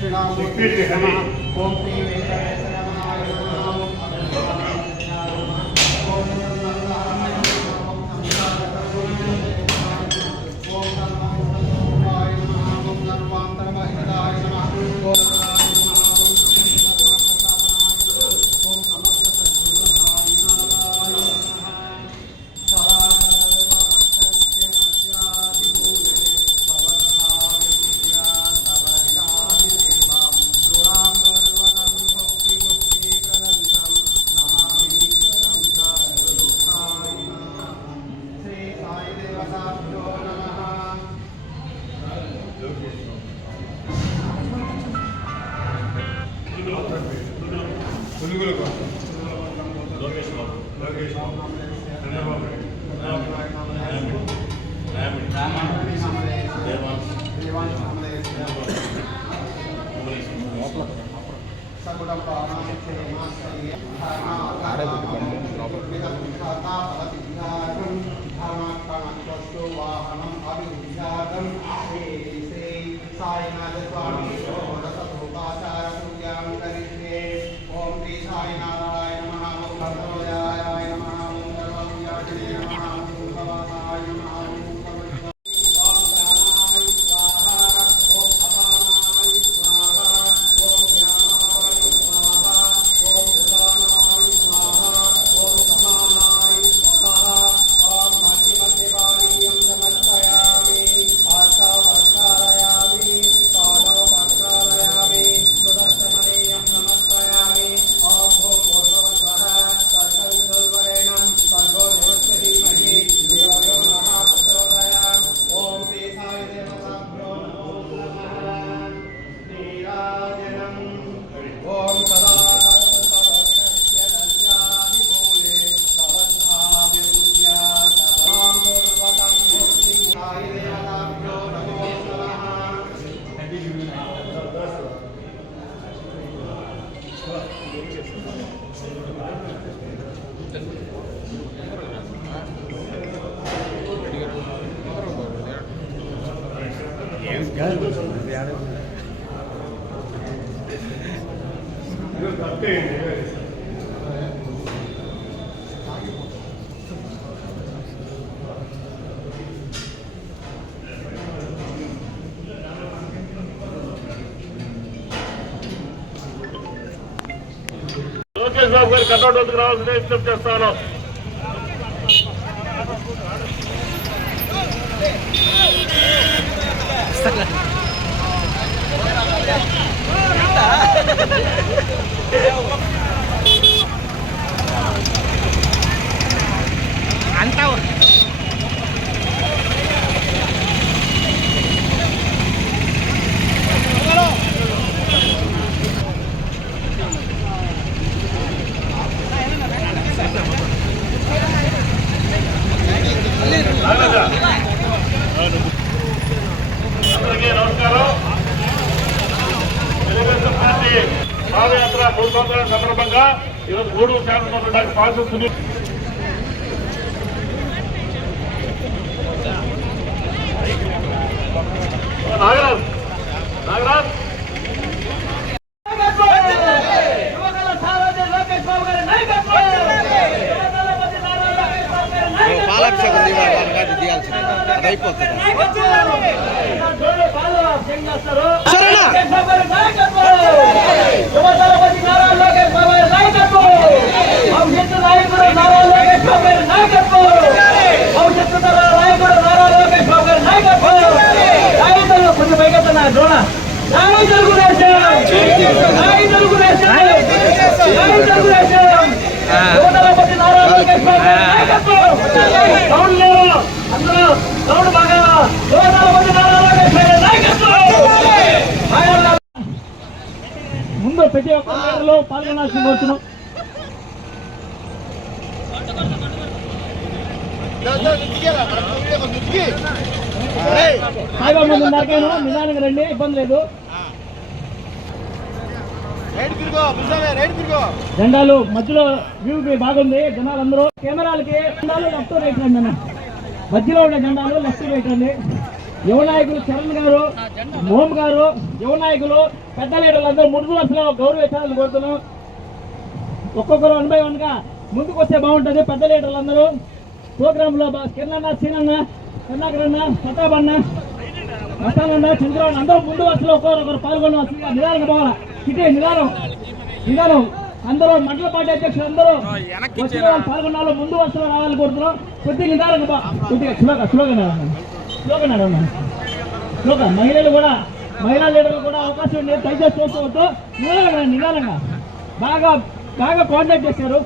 是啊我们什么我们是 சாய்நாத சுவாமி లోకేష్ బాబు గారు కర్ణాటకకు రావాల్సిన విజ్ఞప్తి చేస్తాను Ahí está. ముందు ప్రతి ఒక్కరిలో పాల్గొనాల్సి కోరుతున్నాం సాయిబాబా ముందు నరకైనా నిదానికి రండి ఇబ్బంది లేదు జెండాలు మధ్యలో వ్యూ బాగుంది. జనాలు అందరూ కెమెరాలకి జెండాలు లెఫ్ట్ రైట్ అన్న. మధ్యలో ఉన్న జెండాలు లెఫ్ట్ రైట్ యువ నాయకులు చరణ్ గారు మోహన్ గారు యువ నాయకులు పెద్ద లీడర్లందరూ ముందు గౌరవ గౌరవించాలని కోరుతున్నాం. ఒక్కొక్కరు వన్ బై వన్గా ముందుకు వస్తే బాగుంటుంది. పెద్ద లీడర్లందరూ ప్రోగ్రామ్లో కిరణ్ సీనన్న కర్ణాకర్ అన్న ప్రతాప్ అన్న మసాలన్న చంద్రబాబు అందరూ ముందు వరుసలో ఒక్కొక్కరు పాల్గొనవలసిందిగా నిదానికి పోవాలా? ఇటే నిదానం. నిదానం. అందరూ మండల పార్టీ అధ్యక్షులు అందరూ వచ్చిన వాళ్ళు పాల్గొన్న వాళ్ళు ముందు వరుసలో రావాలని కోరుతున్నాం. కొద్దిగా నిదానంగా బా. కొద్దిగా స్లోగా స్లోగా నడవండి. స్లోగా నడవండి. స్లోగా మహిళలు కూడా మహిళా లీడర్లు కూడా అవకాశం ఉంది దయచేసి చూసుకోవద్దు నిదానంగా నిదానంగా. బాగా బాగా కాంటాక్ట్ చేశారు.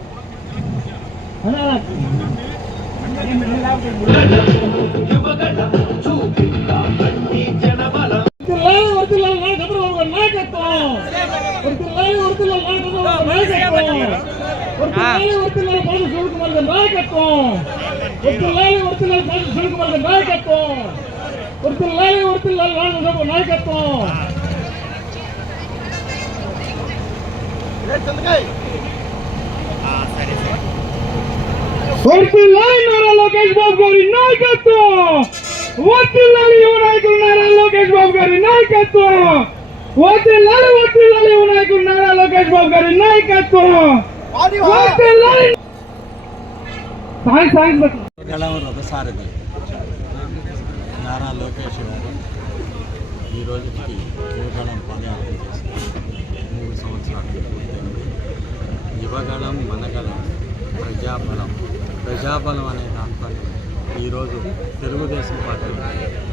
అలా వర్తిల్లాలి, వర్తిల్లాలి, నా చంద్రబాబు గారి నాయకత్వం. వర్తిల్లాలి, వర్తిల్లాలి, నా చంద్రబాబు గారి నాయకత్వం. వర్తిల్లాలి, వర్తిల్లాలి, పాదు శివకుమార్ గారి నాయకత్వం. వర్తిల్లాలి, వర్తిల్లాలి, పాదు శివకుమార్ గారి నాయకత్వం. వర్తిల్లాలి, వర్తిల్లాలి, నా చంద్రబాబు నాయకత్వం. వర్తిల్లాలి నారా లోకేష్ బాబు గారి నాయకత్వం నారా లోకేష్ గారి నారా లోకేష్ ఈ రోజుకి యువగళం పాదయాత్ర చేసి మూడు సంవత్సరాలు యువగళం మనగళం ప్రజాబలం. ప్రజాబలం అనే దాంతో ఈరోజు తెలుగుదేశం పార్టీ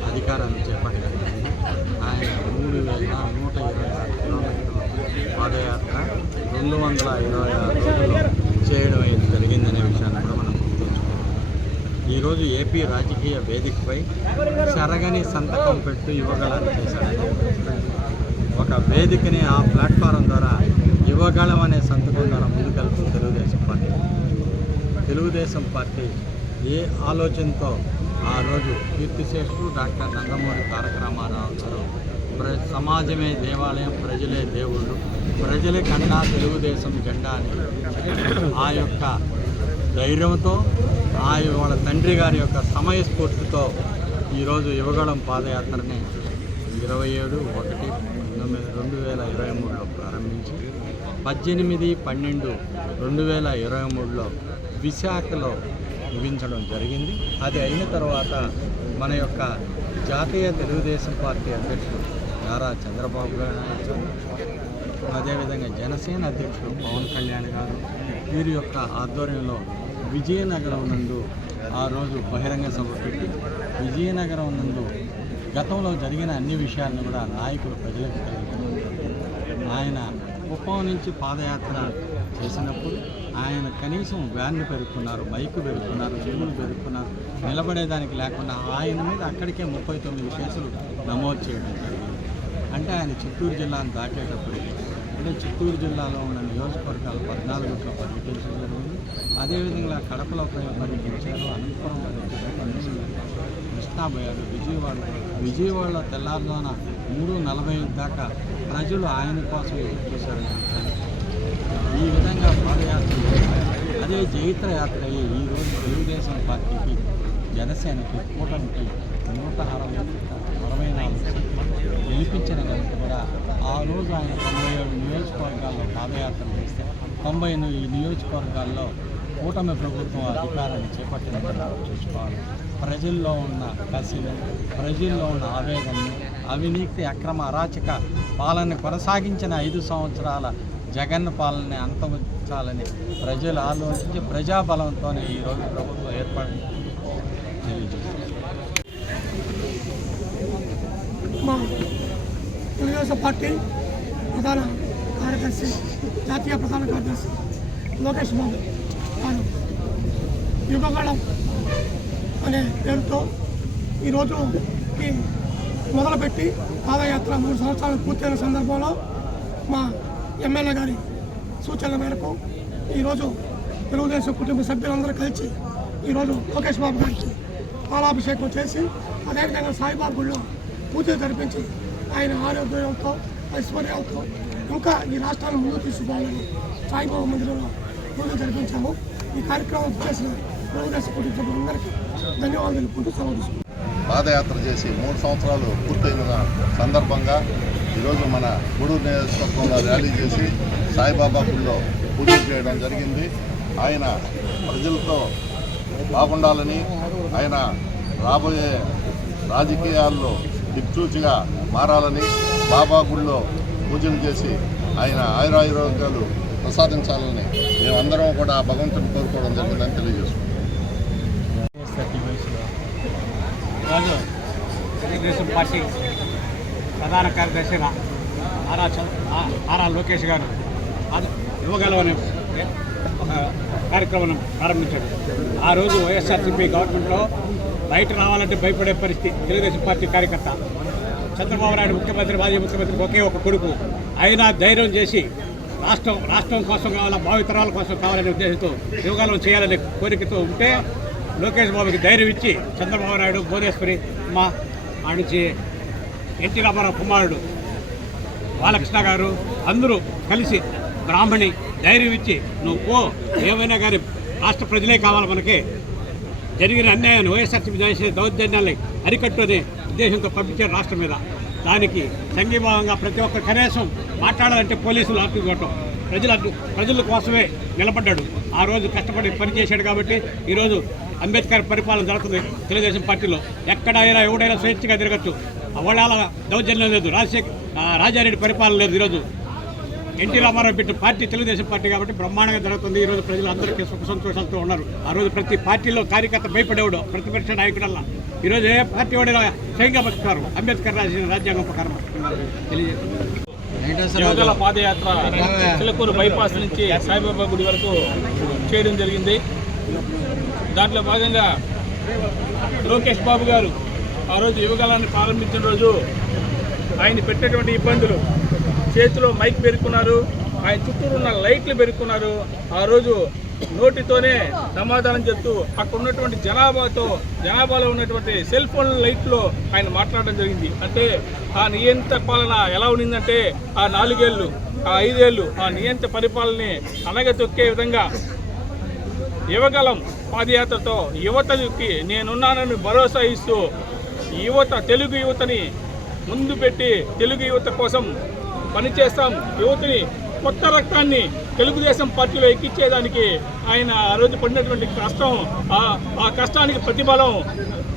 అధికారాన్ని చేపట్టింది. ఆయన మూడు వేల నూట ఇరవై ఆరు కిలోమీటర్ల పాదయాత్ర రెండు వందల ఇరవై ఆరు రోజులు చేయడం అయితే జరిగిందనే విషయాన్ని కూడా మనం గుర్తుంచుకోవాలి ఈరోజు ఏపీ రాజకీయ వేదికపై సరగని సంతకం పెట్టు యువగళాన్ని చేశాడు ఒక వేదికని ఆ ప్లాట్ఫారం ద్వారా యువగళం అనే సంతకం ద్వారా ముందుకెళ్తుంది తెలుగుదేశం పార్టీ. తెలుగుదేశం పార్టీ ఏ ఆలోచనతో ఆ రోజు కీర్తిశేషుడు డాక్టర్ నందమూరి తారక రామారావు గారు ప్ర సమాజమే దేవాలయం ప్రజలే దేవుళ్ళు ప్రజలే కన్నా తెలుగుదేశం జెండా అని ఆ యొక్క ధైర్యంతో ఆ వాళ్ళ తండ్రి గారి యొక్క సమయస్ఫూర్తితో ఈరోజు యువగళం పాదయాత్రని ఇరవై ఏడు ఒకటి పంతొమ్మిది రెండు వేల ఇరవై మూడులో ప్రారంభించి పద్దెనిమిది పన్నెండు రెండు వేల ఇరవై మూడులో విశాఖలో ముగించడం జరిగింది. అది అయిన తర్వాత మన యొక్క జాతీయ తెలుగుదేశం పార్టీ అధ్యక్షుడు నారా చంద్రబాబు గారు అదేవిధంగా జనసేన అధ్యక్షుడు పవన్ కళ్యాణ్ గారు వీరి యొక్క ఆధ్వర్యంలో విజయనగరం నందు ఆ రోజు బహిరంగ సభ పెట్టి విజయనగరం నందు గతంలో జరిగిన అన్ని విషయాలను కూడా నాయకులు ప్రజలకు తెలియజేయడం ఆయన కుప్పం నుంచి పాదయాత్ర చేసినప్పుడు కనీసం వ్యాన్లు పెరుక్కున్నారు బైక్ పెరుక్కున్నారు జీవులు పెరుక్కున్నారు నిలబడేదానికి లేకుండా ఆయన మీద అక్కడికే ముప్పై తొమ్మిది కేసులు నమోదు చేయడం జరిగింది. అంటే ఆయన చిత్తూరు జిల్లాను దాటేటప్పుడు అంటే చిత్తూరు జిల్లాలో ఉన్న నియోజకవర్గాలు పద్నాలుగులో పర్యటించడం జరిగింది. అదేవిధంగా కడపలో పర్యటించారు అనంతపురం పర్యటించారు విజయవాడ విజయవాడలో తెల్లారుజామున మూడు నలభై దాకా ప్రజలు ఆయన కోసం ఎదురు చూశారు. ఈ విధంగా పాదయాత్ర అదే జైత్ర యాత్ర అయ్యి ఈరోజు తెలుగుదేశం పార్టీకి జనసేనకి కూటమికి నూట అరవై అరవై నాలుగు గెలిపించిన కనుక కూడా ఆ రోజు ఆయన తొంభై ఏడు నియోజకవర్గాల్లో పాదయాత్ర చేస్తే తొంభై ఎనిమిది నియోజకవర్గాల్లో కూటమి ప్రభుత్వం అధికారాన్ని చేపట్టిన చూసుకోవాలి. ప్రజల్లో ఉన్న కసిలు ప్రజల్లో ఉన్న ఆవేదనని అవినీతి అక్రమ అరాచక పాలన కొనసాగించిన ఐదు సంవత్సరాల జగన్ పాలనని అంతమించాలని ప్రజలు ఆలోచించి ప్రజాబలంతో ఈరోజు ప్రభుత్వం ఏర్పాటు మా తెలుగుదేశం పార్టీ ప్రధాన కార్యదర్శి జాతీయ ప్రధాన కార్యదర్శి లోకేష్ బాబు వారు యుగగళం అనే పేరుతో ఈరోజు మొదలుపెట్టి పాదయాత్ర మూడు సంవత్సరాలు పూర్తయిన సందర్భంలో మా ఎమ్మెల్యే గారి సూచనల మేరకు ఈరోజు తెలుగుదేశం కుటుంబ సభ్యులందరూ కలిసి ఈరోజు లోకేష్ బాబు గారికి పాలాభిషేకం చేసి అదేవిధంగా సాయిబాబు గుడిలో పూజలు జరిపించి ఆయన ఆరోగ్యంతో ఐశ్వర్యాలతో ఇంకా ఈ రాష్ట్రాన్ని ముందుకు తీసుకుపోవాలని సాయిబాబా మందిరంలో పూజలు జరిపించాము. ఈ కార్యక్రమం చేసిన తెలుగుదేశం కుటుంబ సభ్యులందరికీ ధన్యవాదాలు తెలుపుకుంటూ సెలవు పాదయాత్ర చేసి మూడు సంవత్సరాలు పూర్తయిన సందర్భంగా ఈరోజు మన గూడూరు నియోజకవర్గంలో ర్యాలీ చేసి సాయిబాబా గుడిలో పూజలు చేయడం జరిగింది. ఆయన ప్రజలతో బాగుండాలని ఆయన రాబోయే రాజకీయాల్లో దిక్చూచిగా మారాలని బాబా గుడిలో పూజలు చేసి ఆయన ఆయురారోగ్యాలు ప్రసాదించాలని మేమందరం కూడా భగవంతుని కోరుకోవడం జరిగిందని తెలియజేస్తున్నాం ఈరోజు తెలుగుదేశం పార్టీ ప్రధాన కార్యదర్శిగా ఆరా ఆరా లోకేష్ గారు అది యువగలం అనే ఒక కార్యక్రమం ప్రారంభించాడు. ఆ రోజు వైఎస్ఆర్సీపీ గవర్నమెంట్లో బయట రావాలంటే భయపడే పరిస్థితి తెలుగుదేశం పార్టీ కార్యకర్త. చంద్రబాబు నాయుడు ముఖ్యమంత్రి మాజీ ముఖ్యమంత్రి ఒకే ఒక కొడుకు. అయినా ధైర్యం చేసి రాష్ట్రం రాష్ట్రం కోసం కావాలా భావితరాల కోసం కావాలనే ఉద్దేశంతో యువగాలం చేయాలనే కోరికతో ఉంటే లోకేష్ బాబుకి ధైర్యం ఇచ్చి చంద్రబాబు నాయుడు భువనేశ్వరి మా ఆడిచి ఎన్టీ రామారావు కుమారుడు బాలకృష్ణ గారు అందరూ కలిసి బ్రాహ్మణి ధైర్యం ఇచ్చి నువ్వు పో ఏమైనా కానీ రాష్ట్ర ప్రజలే కావాలి మనకి. జరిగిన అన్యాయాన్ని వైఎస్ఆర్సీపీ చేసే దౌర్జన్యాన్ని అరికట్టునే ఉద్దేశంతో పంపించారు రాష్ట్రం మీద. దానికి సంఘీభావంగా ప్రతి ఒక్క కనీసం మాట్లాడాలంటే పోలీసులు అడ్డు కొట్టడం ప్రజల అడ్డు ప్రజల కోసమే నిలబడ్డాడు. ఆ రోజు కష్టపడి పనిచేశాడు కాబట్టి ఈరోజు అంబేద్కర్ పరిపాలన జరుగుతుంది తెలుగుదేశం పార్టీలో. ఎక్కడైనా ఎవడైనా స్వేచ్ఛగా తిరగచ్చు. అవడాల దౌర్జన్యం లేదు. రాజశేఖర్ ఆ, రాజారెడ్డి పరిపాలన లేదు ఈరోజు. ఎన్టీ రామారావు పెట్టిన పార్టీ తెలుగుదేశం పార్టీ కాబట్టి బ్రహ్మాండంగా జరుగుతుంది. ఈ రోజు ప్రజలు అందరికీ సుఖ సంతోషాలతో ఉన్నారు. ఆ రోజు ప్రతి పార్టీలో కార్యకర్త భయపడేవాడు ప్రతిపక్ష నాయకుడల్లా. ఈ రోజు ఏ పార్టీ వాడినా స్వయంగా బతుకుతారు? అంబేద్కర్ రాసిన రాజ్యాంగం ప్రకారం యువగల పాదయాత్ర చిలకూరు బైపాస్ నుంచి సాయిబాబా గుడి వరకు చేయడం జరిగింది. దాంట్లో భాగంగా లోకేష్ బాబు గారు ఆ రోజు యువగలాన్ని ప్రారంభించిన రోజు ఆయన పెట్టేటువంటి ఇబ్బందులు. చేతిలో మైక్ పెరుక్కున్నారు ఆయన చుట్టూరు ఉన్న లైట్లు పెరుక్కున్నారు. ఆ రోజు నోటితోనే సమాధానం చెప్తూ అక్కడ ఉన్నటువంటి జనాభాతో జనాభాలో ఉన్నటువంటి సెల్ ఫోన్ లైట్లో ఆయన మాట్లాడడం జరిగింది. అంటే ఆ నియంత పాలన ఎలా ఉండిందంటే ఆ నాలుగేళ్ళు ఆ ఐదేళ్ళు ఆ నియంత పరిపాలనని అనగతొక్కే విధంగా యువగలం పాదయాత్రతో యువతకి నేనున్నానని భరోసా ఇస్తూ యువత తెలుగు యువతని ముందు పెట్టి తెలుగు యువత కోసం పనిచేస్తాం. యువతని కొత్త రక్తాన్ని తెలుగుదేశం పార్టీలో ఎక్కించేదానికి ఆయన ఆ రోజు పడినటువంటి కష్టం ఆ ఆ కష్టానికి ప్రతిఫలం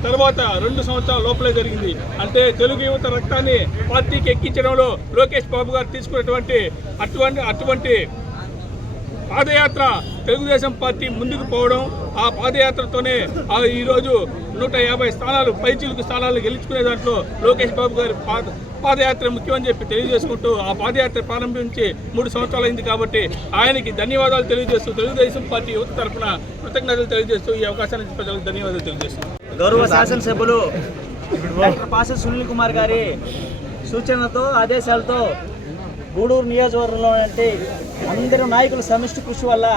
తర్వాత రెండు సంవత్సరాల లోపలే జరిగింది. అంటే తెలుగు యువత రక్తాన్ని పార్టీకి ఎక్కించడంలో లోకేష్ బాబు గారు తీసుకున్నటువంటి అటువంటి అటువంటి పాదయాత్ర తెలుగుదేశం పార్టీ ముందుకు పోవడం ఆ పాదయాత్రతోనే ఈరోజు నూట యాభై స్థానాలు పైచిలుకు స్థానాలు గెలుచుకునే దాంట్లో లోకేష్ బాబు గారి పాద పాదయాత్ర ముఖ్యమని చెప్పి తెలియజేసుకుంటూ ఆ పాదయాత్ర ప్రారంభించి మూడు సంవత్సరాలు అయింది కాబట్టి ఆయనకి ధన్యవాదాలు తెలియజేస్తూ తెలుగుదేశం పార్టీ యువత తరఫున కృతజ్ఞతలు తెలియజేస్తూ ఈ అవకాశాన్ని ప్రజలకు ధన్యవాదాలు తెలియజేస్తున్నాను గౌరవ శాసనసభ్యులు డాక్టర్ పాస సునీల్ కుమార్ గారి సూచనలతో ఆదేశాలతో గూడూరు నియోజకవర్గంలో అంటే అందరూ నాయకుల సమిష్టి కృషి వల్ల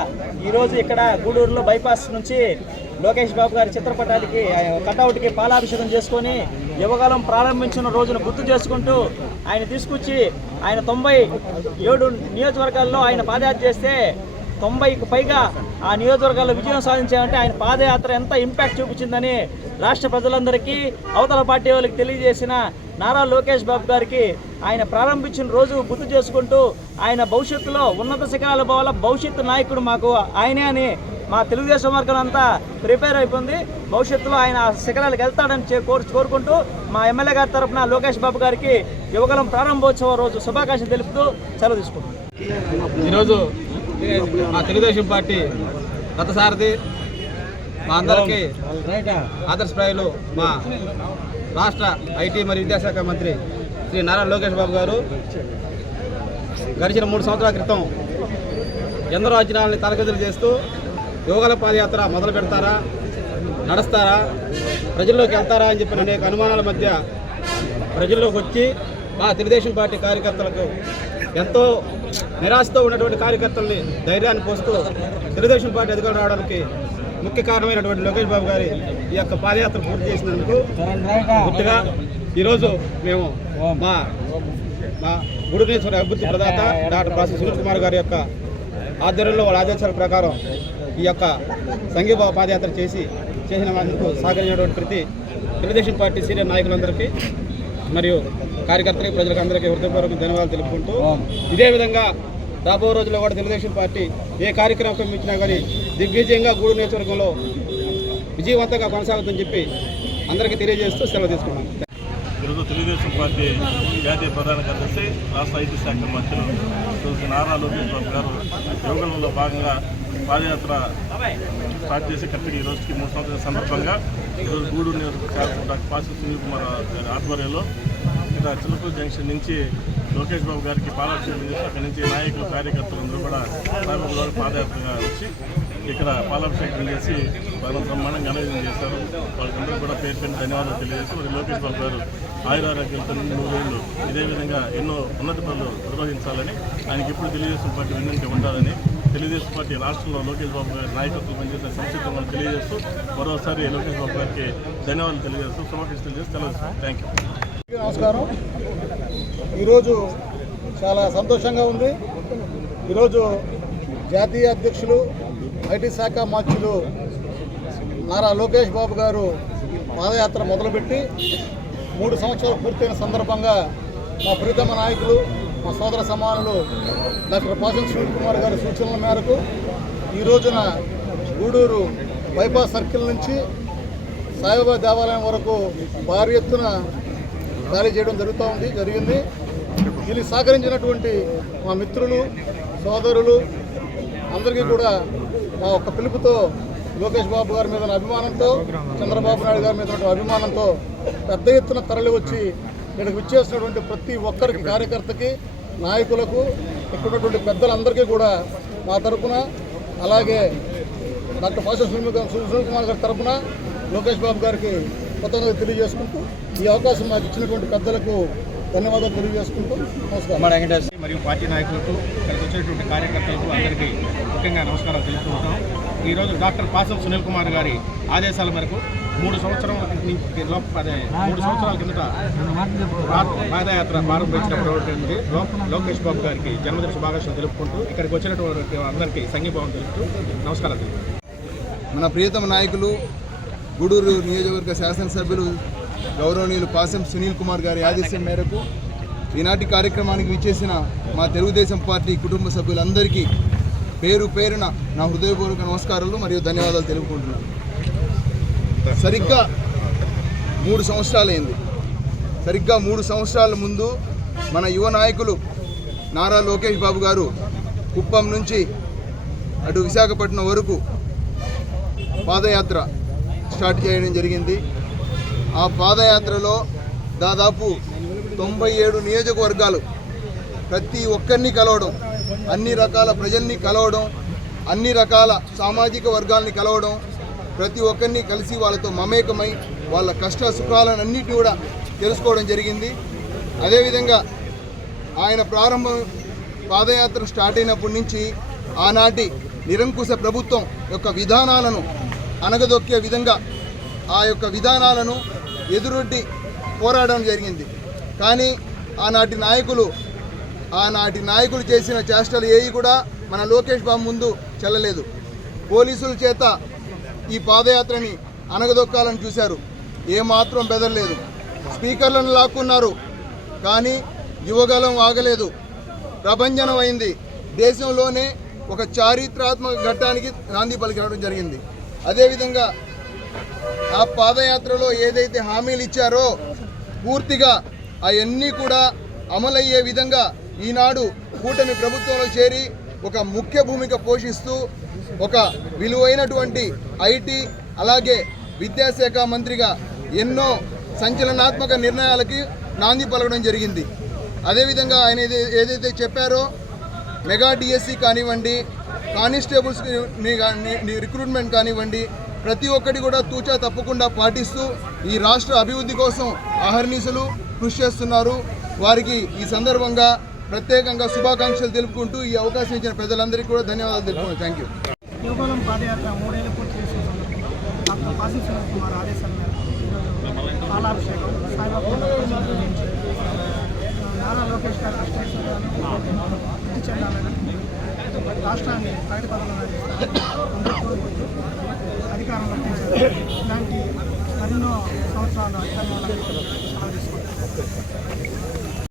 ఈరోజు ఇక్కడ గూడూరులో బైపాస్ నుంచి లోకేష్ బాబు గారి చిత్రపటానికి కటౌట్కి పాలాభిషేకం చేసుకొని యువకాలం ప్రారంభించిన రోజును గుర్తు చేసుకుంటూ ఆయన తీసుకొచ్చి ఆయన తొంభై ఏడు నియోజకవర్గాల్లో ఆయన పాదయాత్ర చేస్తే తొంభైకి పైగా ఆ నియోజకవర్గాల్లో విజయం సాధించామంటే ఆయన పాదయాత్ర ఎంత ఇంపాక్ట్ చూపించిందని రాష్ట్ర ప్రజలందరికీ అవతల పార్టీ వాళ్ళకి తెలియజేసిన నారా లోకేష్ బాబు గారికి ఆయన ప్రారంభించిన రోజు గుర్తు చేసుకుంటూ ఆయన భవిష్యత్తులో ఉన్నత శిఖరాల పోవాల భవిష్యత్తు నాయకుడు మాకు ఆయనే అని మా తెలుగుదేశం వర్గం అంతా ప్రిపేర్ అయిపోయింది. భవిష్యత్తులో ఆయన ఆ శిఖరాలకు వెళ్తాడని చే- కోరు కోరుకుంటూ మా ఎమ్మెల్యే గారి తరఫున లోకేష్ బాబు గారికి యువగలం ప్రారంభోత్సవ రోజు శుభాకాంక్షలు తెలుపుతూ సెలవు తీసుకుంటున్నాం. ఈరోజు మా తెలుగుదేశం పార్టీ రథసారథి మా అందరికీ ఆదర్శప్రాయులు మా రాష్ట్ర ఐటీ మరియు విద్యాశాఖ మంత్రి శ్రీ నారా లోకేష్ బాబు గారు గడిచిన మూడు సంవత్సరాల క్రితం ఎందరో అంచనాలని తరగతులు చేస్తూ యోగాల పాదయాత్ర మొదలు పెడతారా? నడుస్తారా? ప్రజల్లోకి వెళ్తారా అని చెప్పిన అనేక అనుమానాల మధ్య ప్రజల్లోకి వచ్చి మా తెలుగుదేశం పార్టీ కార్యకర్తలకు ఎంతో నిరాశతో ఉన్నటువంటి కార్యకర్తల్ని ధైర్యాన్ని పోస్తూ తెలుగుదేశం పార్టీ అధికారం రావడానికి ముఖ్య కారణమైనటువంటి లోకేష్ బాబు గారి ఈ యొక్క పాదయాత్ర పూర్తి చేసినందుకు గుర్తుగా ఈరోజు మేము మా మా గుడినేశ్వర అభివృద్ధి ప్రదాత డాక్టర్ ప్రాసి సునీల్ కుమార్ గారి యొక్క ఆధ్వర్యంలో వాళ్ళ ఆదేశాల ప్రకారం ఈ యొక్క సంఘీభావ పాదయాత్ర చేసి చేసిన అందుకు సహకరించినటువంటి ప్రతి తెలుగుదేశం పార్టీ సీనియర్ నాయకులందరికీ మరియు కార్యకర్తలకి ప్రజలకు అందరికీ హృదయపూర్వక ధన్యవాదాలు తెలుపుకుంటూ ఇదే విధంగా రాబో రోజుల్లో కూడా తెలుగుదేశం పార్టీ ఏ కార్యక్రమం ఇచ్చినా కానీ దిగ్విజయంగా గూడు నియోజకవర్గంలో విజయవంతంగా కొనసాగుతుందని చెప్పి అందరికీ తెలియజేస్తూ సెలవు తీసుకున్నాను. ఈరోజు తెలుగుదేశం పార్టీ జాతీయ ప్రధాన కార్యదర్శి రాష్ట్ర ఐటీ శాఖ మంత్రులు నారా లోకేష్ బాబు గారు యోగంలో భాగంగా పాదయాత్ర స్టార్ట్ చేసి కరెక్ట్గా ఈ రోజుకి మూడు సంవత్సరాల సందర్భంగా ఈరోజు గూడూరు నియోజకవర్గం డాక్టర్ పాసి సునీల్ కుమార్ గారి ఆధ్వర్యంలో ఇక్కడ చిలకూరు జంక్షన్ నుంచి లోకేష్ బాబు గారికి పాలాభిషేకం చేసి అక్కడి నుంచి నాయకులు కార్యకర్తలందరూ కూడా సాయిబాబు గారు పాదయాత్రగా వచ్చి ఇక్కడ పాలాభిషేకం చేసి వాళ్ళ బ్రహ్మాండంగా అనందం చేశారు. వాళ్ళకందరూ కూడా పేరు పేరు ధన్యవాదాలు తెలియజేసి మరి లోకేష్ బాబు గారు ఆయురారోగ్యంతో నూరేళ్ళు ఇదే విధంగా ఎన్నో ఉన్నత పనులు నిర్వహించాలని ఆయనకి ఎప్పుడు తెలుగుదేశం పార్టీ వెన్నంటి ఉండాలని తెలుగుదేశం పార్టీ రాష్ట్రంలో లోకేష్ బాబు గారి నాయకత్వం పనిచేసిన సంక్షిప్తంగా తెలియజేస్తూ మరోసారి లోకేష్ బాబు గారికి ధన్యవాదాలు తెలియజేస్తూ శుభాకాంక్షలు తెలియజేస్తూ థ్యాంక్ యూ నమస్కారం. ఈరోజు చాలా సంతోషంగా ఉంది. ఈరోజు జాతీయ అధ్యక్షులు ఐటీ శాఖ మార్చులు నారా లోకేష్ బాబు గారు పాదయాత్ర మొదలుపెట్టి మూడు సంవత్సరాలు పూర్తయిన సందర్భంగా మా ప్రీతమ నాయకులు మా సోదర సమానులు డాక్టర్ పాసం సునీల్ కుమార్ గారి సూచనల మేరకు ఈ రోజున గూడూరు బైపాస్ సర్కిల్ నుంచి సాయిబాబా దేవాలయం వరకు భారీ ఎత్తున ర్యాలీ చేయడం జరుగుతూ ఉంది జరిగింది. దీనికి సహకరించినటువంటి మా మిత్రులు సోదరులు అందరికీ కూడా మా ఒక్క పిలుపుతో లోకేష్ బాబు గారి మీద ఉన్న అభిమానంతో చంద్రబాబు నాయుడు గారి మీద అభిమానంతో పెద్ద ఎత్తున తరలి వచ్చి ఇక్కడికి విచ్చేసినటువంటి ప్రతి ఒక్కరికి కార్యకర్తకి నాయకులకు ఇక్కడ పెద్దలందరికీ కూడా మా తరపున అలాగే డాక్టర్ పాస సునీల్ కుమార్ గారి తరపున లోకేష్ బాబు గారికి కొత్తగా తెలియజేసుకుంటూ ఈ అవకాశం మాకు ఇచ్చినటువంటి పెద్దలకు ధన్యవాదాలు తెలియజేసుకుంటూ నమస్కారం. మరియు పార్టీ నాయకులకు ఇక్కడికి వచ్చేటువంటి కార్యకర్తలకు అందరికీ ముఖ్యంగా నమస్కారాలు తెలుపుకుంటాం ఈరోజు డాక్టర్ పాసం సునీల్ కుమార్ గారి ఆదేశాల మేరకు మూడు సంవత్సరాల అదే మూడు సంవత్సరాల కిందట పాదయాత్ర ప్రారంభించినటువంటి లోకేష్ బాబు గారికి జన్మదిన శుభాకాంక్షలు తెలుపుకుంటూ ఇక్కడికి వచ్చినటువంటి అందరికీ సంఘీభావం తెలుపుతూ నమస్కారాలు మన ప్రియతమ నాయకులు గూడూరు నియోజకవర్గ శాసనసభ్యులు గౌరవనీయులు పాసం సునీల్ కుమార్ గారి ఆదేశం మేరకు ఈనాటి కార్యక్రమానికి విచ్చేసిన మా తెలుగుదేశం పార్టీ కుటుంబ సభ్యులందరికీ పేరు పేరున నా హృదయపూర్వక నమస్కారాలు మరియు ధన్యవాదాలు తెలుపుకుంటున్నాను. సరిగ్గా మూడు సంవత్సరాలైంది. సరిగ్గా మూడు సంవత్సరాల ముందు మన యువ నాయకులు నారా లోకేష్ బాబు గారు కుప్పం నుంచి అటు విశాఖపట్నం వరకు పాదయాత్ర స్టార్ట్ చేయడం జరిగింది. ఆ పాదయాత్రలో దాదాపు తొంభై ఏడు నియోజకవర్గాలు ప్రతి ఒక్కరిని కలవడం అన్ని రకాల ప్రజల్ని కలవడం అన్ని రకాల సామాజిక వర్గాల్ని కలవడం ప్రతి ఒక్కరిని కలిసి వాళ్ళతో మమేకమై వాళ్ళ కష్ట సుఖాలన్నింటినీ కూడా తెలుసుకోవడం జరిగింది. అదేవిధంగా ఆయన ప్రారంభం పాదయాత్ర స్టార్ట్ అయినప్పటి నుంచి ఆనాటి నిరంకుశ ప్రభుత్వం యొక్క విధానాలను అనగదొక్కే విధంగా ఆ యొక్క విధానాలను ఎదురొడ్డి పోరాడడం జరిగింది. కానీ ఆనాటి నాయకులు ఆనాటి నాయకులు చేసిన చేష్టలు ఏవి కూడా మన లోకేష్ బాబు ముందు చెల్లలేదు. పోలీసుల చేత ఈ పాదయాత్రని అనగదొక్కాలని చూశారు. ఏమాత్రం బెదరలేదు. స్పీకర్లను లాక్కున్నారు. కానీ యువగలం ఆగలేదు. ప్రభంజనం అయింది దేశంలోనే ఒక చారిత్రాత్మక ఘట్టానికి నాంది పలికడం జరిగింది. అదేవిధంగా ఆ పాదయాత్రలో ఏదైతే హామీలు ఇచ్చారో పూర్తిగా అవన్నీ కూడా అమలయ్యే విధంగా ఈనాడు కూటమి ప్రభుత్వంలో చేరి ఒక ముఖ్య భూమిక పోషిస్తూ ఒక విలువైనటువంటి ఐటీ అలాగే విద్యాశాఖ మంత్రిగా ఎన్నో సంచలనాత్మక నిర్ణయాలకి నాంది పలకడం జరిగింది. అదేవిధంగా ఆయన ఏదైతే చెప్పారో మెగా డిఎస్సి కానివ్వండి కానిస్టేబుల్స్ రిక్రూట్మెంట్ కానివ్వండి ప్రతి ఒక్కటి కూడా తూచా తప్పకుండా పాటిస్తూ ఈ రాష్ట్ర అభివృద్ధి కోసం అహర్నిశలు కృషి చేస్తున్నారు. వారికి ఈ సందర్భంగా ప్రత్యేకంగా శుభాకాంక్షలు తెలుపుకుంటూ ఈ అవకాశం ఇచ్చిన ప్రజలందరికీ కూడా ధన్యవాదాలు తెలుపుతున్నాను థ్యాంక్ యూ యోగోలం పాదయాత్ర మూడేళ్ళు పూర్తి చేసిన సందర్భంగా డాక్టర్ కాశీ సునీల్ కుమార్ ఆదేశాల మేరకు పాలాభిషేకం సాయిబాబా నారా లోకేష్ గారు కష్టం వృద్ధి చెందాలని రాష్ట్రాన్ని ప్రగతి పదంలో అధికారంలో చేశారు ఇలాంటి ఎన్నో సంవత్సరాలు అధికారంలో సెలవు